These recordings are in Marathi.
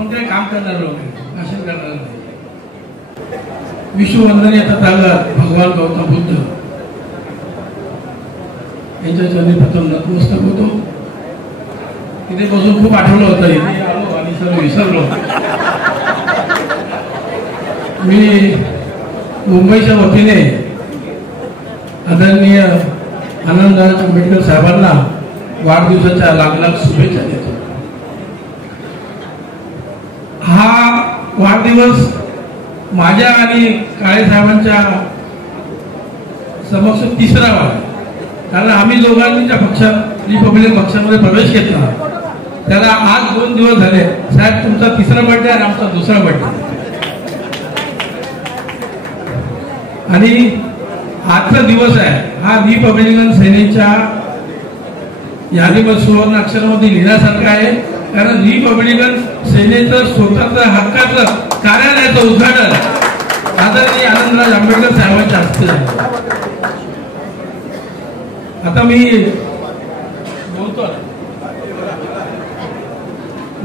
आपण काही काम करणार लोक भाषण करणार नाही. विश्ववंदन येतात आलं भगवान गौतम बुद्ध यांच्या चरणी प्रथम नतमस्तक होतो. तिथे बसून खूप आठवलं होतं. इथे आलो आणि सर्व विसरलो. मी मुंबईच्या वतीने आदरणीय आनंदराज आंबेडकर साहेबांना वाढदिवसाच्या लाख लाख शुभेच्छा देतो. हा वाढदिवस माझ्या आणि काळे साहेबांच्या समक्ष तिसरा वाढ. कारण आम्ही दोघांनी त्या पक्षात रिपब्लिकन पक्षामध्ये प्रवेश घेतला त्याला आज 2 दिवस झाले. साहेब तुमचा तिसरा बर्थडे आणि आमचा दुसरा बर्थडे. आणि आजचा दिवस आहे हा रिपब्लिकन सेनेच्या यादीमध्ये सुवर्ण अक्षरामध्ये लिहिण्यासारखा आहे. कारण रिपब्लिकन सेनेचं स्वतंत्र हक्काचं कार्यालयाचं उद्घाटन आदरणीय आनंदराज आंबेडकर साहेबांच्या हस्ते झालं. आता मी बोलतो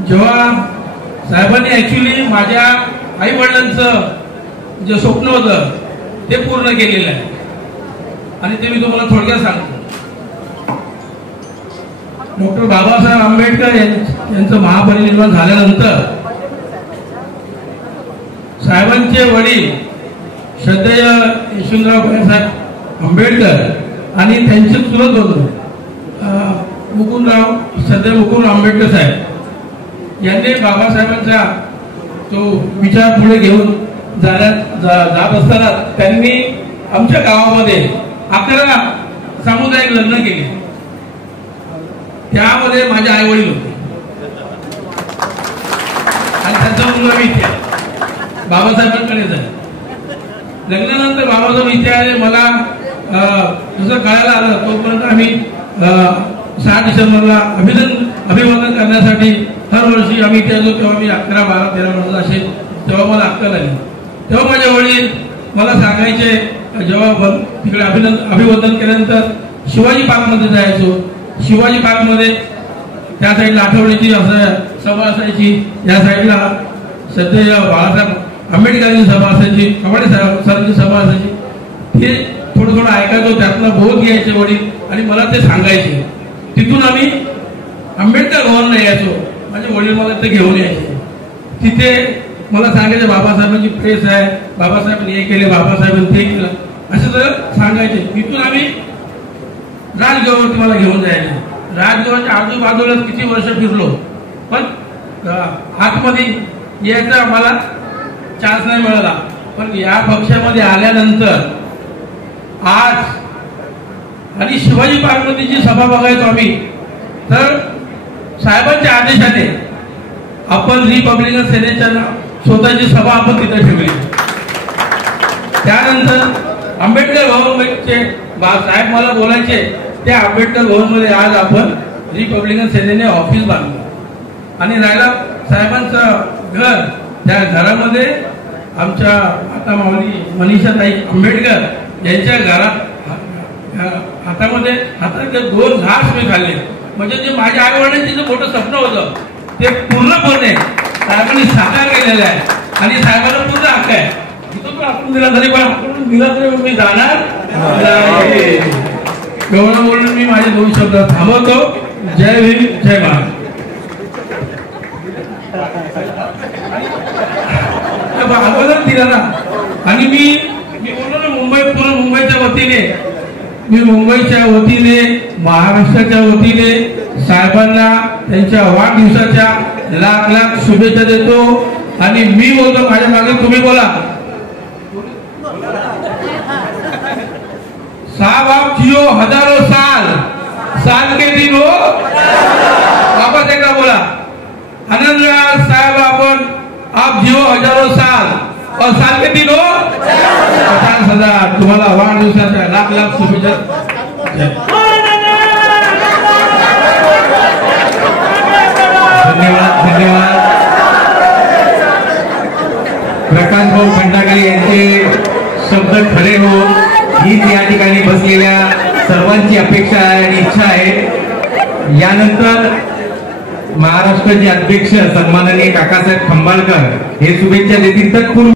जेव्हा साहेबांनी ऍक्च्युली माझ्या आई वडिलांचं जे स्वप्न होतं ते पूर्ण केलेलं आहे आणि ते मी तुम्हाला थोडक्यात सांगतो. डॉक्टर बाबासाहेब आंबेडकर यांचं महापरिनिर्वाण झाल्यानंतर साहेबांचे वडील श्रद्धेय यशवंतराव बाळासाहेब आंबेडकर आणि त्यांचे चुलत होते श्रद्धेय मुकुंदराव आंबेडकर साहेब यांनी बाबासाहेबांचा तो विचार पुढे घेऊन जात असताना त्यांनी आमच्या गावामध्ये 11 सामुदायिक लग्न केले. त्यामध्ये माझे आई वडील होते आणि त्यांचा मुलगा मी इथे बाबासाहेबांकडे झाले. लग्नानंतर बाबासाहेब इथे आले. मला जसं कळायला आलं तोपर्यंत आम्ही 6 डिसेंबरला अभिवादन करण्यासाठी हर वर्षी आम्ही इथे आलो. तेव्हा मी 11, 12, 13 वर्षाचा असेल तेव्हा मला अक्कल आली. तेव्हा माझे वडील मला सांगायचे जेव्हा तिकडे अभिवादन केल्यानंतर शिवाजी पार्कमध्ये जायचो. शिवाजी पार्कमध्ये त्या साईडला आठवड्याची सभा असायची. या साईडला श्रद्धेय बाळासाहेब आंबेडकरांची सभा असायची. कवाडे सरांची सभा असायची. हे थोडं थोडं ऐकायचो. त्यातनं बोध घ्यायचे वडील आणि मला ते सांगायचे. तिथून आम्ही आंबेडकर भवनला यायचो. माझे वडील मला ते घेऊन यायचे. तिथे मला सांगायचे बाबासाहेबांची प्रेस आहे, बाबासाहेबांनी हे केले, बाबासाहेबांनी ते केलं असं जर सांगायचे. तिथून आम्ही राजगृहावरती मला घेऊन जायचे. राजगृहाच्या आजूबाजूला किती वर्ष फिरलो पण आतमध्ये यायचा मला चान्स नाही मिळाला. पण या पक्षामध्ये आल्यानंतर आज आणि शिवाजी पार्कमध्ये जी सभा बघायचो आम्ही तर साहेबांच्या आदेशाने आपण रिपब्लिकन सेनेच्या स्वतःची सभा आपण तिथे ठेवली. त्यानंतर आंबेडकर भवनचे साहेब मला बोलायचे त्या आंबेडकर भवनमध्ये आज आपण रिपब्लिकन सेनेने ऑफिस बांधलं आणि राहिला साहेबांचं घर. त्या घरामध्ये आमच्या आता माऊली मनीषाताई आंबेडकर यांच्या घरात हातामध्ये 2 घास मी खाल्ले. म्हणजे जे माझ्या आई वडिलांचे जे मोठं स्वप्न होतं ते पूर्णपणे साहेबांनी साकार केलेलं आहे आणि साहेबांना पूर्ण हक्क आहे. तिथून आपण दिला तरी पण आपण दिला तरी मी जाणार एवढं बोलून मी माझे 2 शब्द थांबवतो. जय भीम, जय महाराज. अगोदर दिला ना आणि मी बोललो ना पूर्ण मुंबईच्या वतीने महाराष्ट्राच्या वतीने साहेबांना त्यांच्या वाढदिवसाच्या लाख लाख शुभेच्छा देतो. आणि मी बोलतो माझ्या मागे तुम्ही बोला. साहब आप जियो हजारों साल, साल के दिन हो. वापस एकदा बोला. आनंदराज साहेब आप जियो हजारों साल और साल के दिन हो 50,000. तुम्हाला वाढदिवसाच्या लाख लाख शुभेच्छा. धन्यवाद धन्यवाद. प्रकाश भाऊ खंडागळे यांचे शब्द खरे हो हीच या ठिकाणी बसलेल्या सर्वांची अपेक्षा आहे आणि इच्छा आहे. यानंतर महाराष्ट्राचे अध्यक्ष सन्माननीय काकासाहेब खंबाळकर हे शुभेच्छा देतील तत्पूर्वी